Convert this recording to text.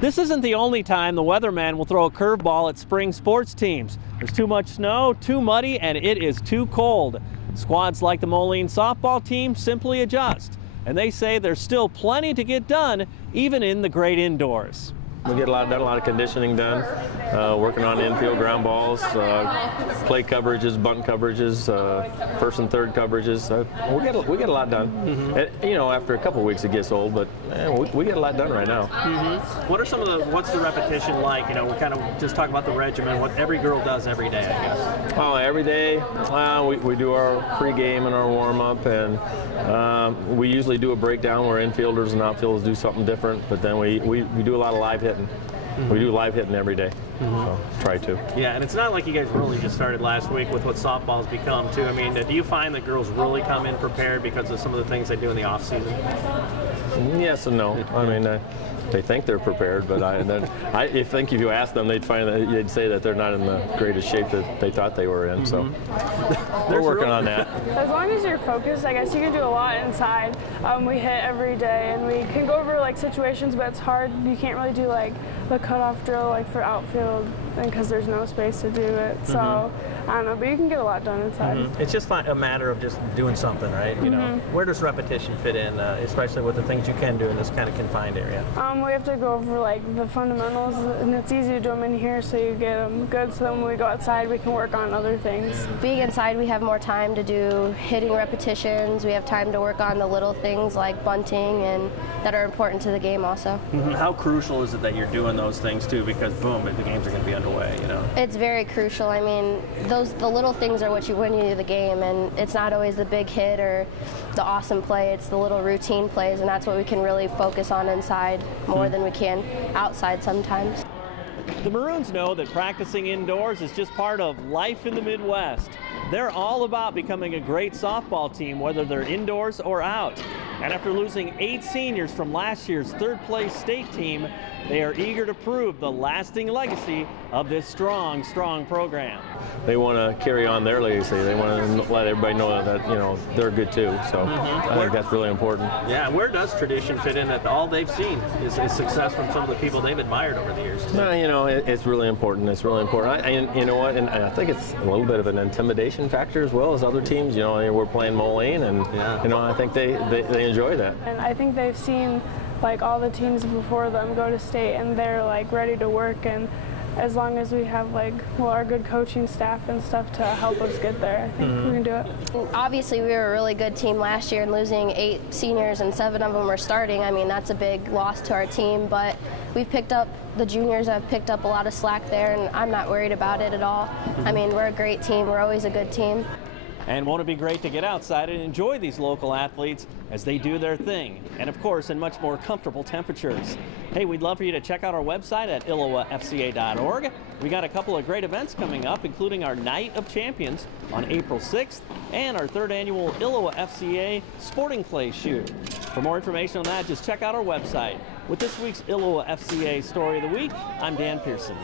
This isn't the only time the weatherman will throw a curveball at spring sports teams. There's too much snow, too muddy, and it is too cold. Squads like the Moline softball team simply adjust, and they say there's still plenty to get done, even in the great indoors. We get a lot of conditioning done, working on infield ground balls, play coverages, bunt coverages, first and third coverages. We get a lot done. You know, after a couple of weeks it gets old, but we get a lot done right now. What are some of the, what's the repetition like? You know, we kind of just talk about the regimen, what every girl does every day, I guess. Oh, every day we do our pregame and our warm-up, and we usually do a breakdown where infielders and outfielders do something different, but then we do a lot of live hitting. We do live hitting every day, so try to. Yeah, and it's not like you guys really just started last week with what softball's become, too. I mean, do you find that girls really come in prepared because of some of the things they do in the off-season? Yes and no. I mean, they think they're prepared, but I think if you ask them, they'd say that they're not in the greatest shape that they thought they were in. So we're working on that. As long as you're focused, I guess you can do a lot inside. We hit every day, and we can go over like situations, but it's hard. You can't really do like the cutoff drill like for outfield, because there's no space to do it. So I don't know, but you can get a lot done inside. It's just a matter of just doing something, right? You know, where does repetition fit in, especially with the things you can do in this kind of confined area? We have to go over like the fundamentals, and it's easy to do them in here, so you get them good. So then when we go outside, we can work on other things. Being inside, we have more time to do hitting repetitions. We have time to work on the little things like bunting, and that are important to the game also. How crucial is it that you're doing those things too? Because boom, the games are going to be underway. You know, it's very crucial. I mean, the little things are what you win you the game, and it's not always the big hit or the awesome play. It's the little routine plays, and that's what we can really focus on inside more than we can outside sometimes. the Maroons know that practicing indoors is just part of life in the Midwest. They're all about becoming a great softball team, whether they're indoors or out. And after losing 8 seniors from last year's third-place state team, they are eager to prove the lasting legacy of this strong, strong program. They want to carry on their legacy. They want to let everybody know that, you know, they're good too. So I think that's really important. Yeah, where does tradition fit in that all they've seen is success from some of the people they've admired over the years? No, you know, it's really important. It's really important. And you know what? And I think it's a little bit of an intimidation factor as well as other teams. You know, we're playing Moline, and you know, I think they enjoy that. And I think they've seen like all the teams before them go to state, and they're like ready to work. And as long as we have like our good coaching staff and stuff to help us get there, I think we can do it. Obviously, we were a really good team last year, and losing 8 seniors and 7 of them were starting. I mean, that's a big loss to our team, but we've picked up, the juniors have picked up a lot of slack there, and I'm not worried about it at all. I mean, we're a great team. We're always a good team. And won't it be great to get outside and enjoy these local athletes as they do their thing, and of course in much more comfortable temperatures. Hey, we'd love for you to check out our website at illowafca.org. We got a couple of great events coming up, including our Night of Champions on April 6th and our 3rd annual Illowa FCA Sporting Clay Shoot. For more information on that, just check out our website. With this week's Illowa FCA Story of the Week, I'm Dan Pearson.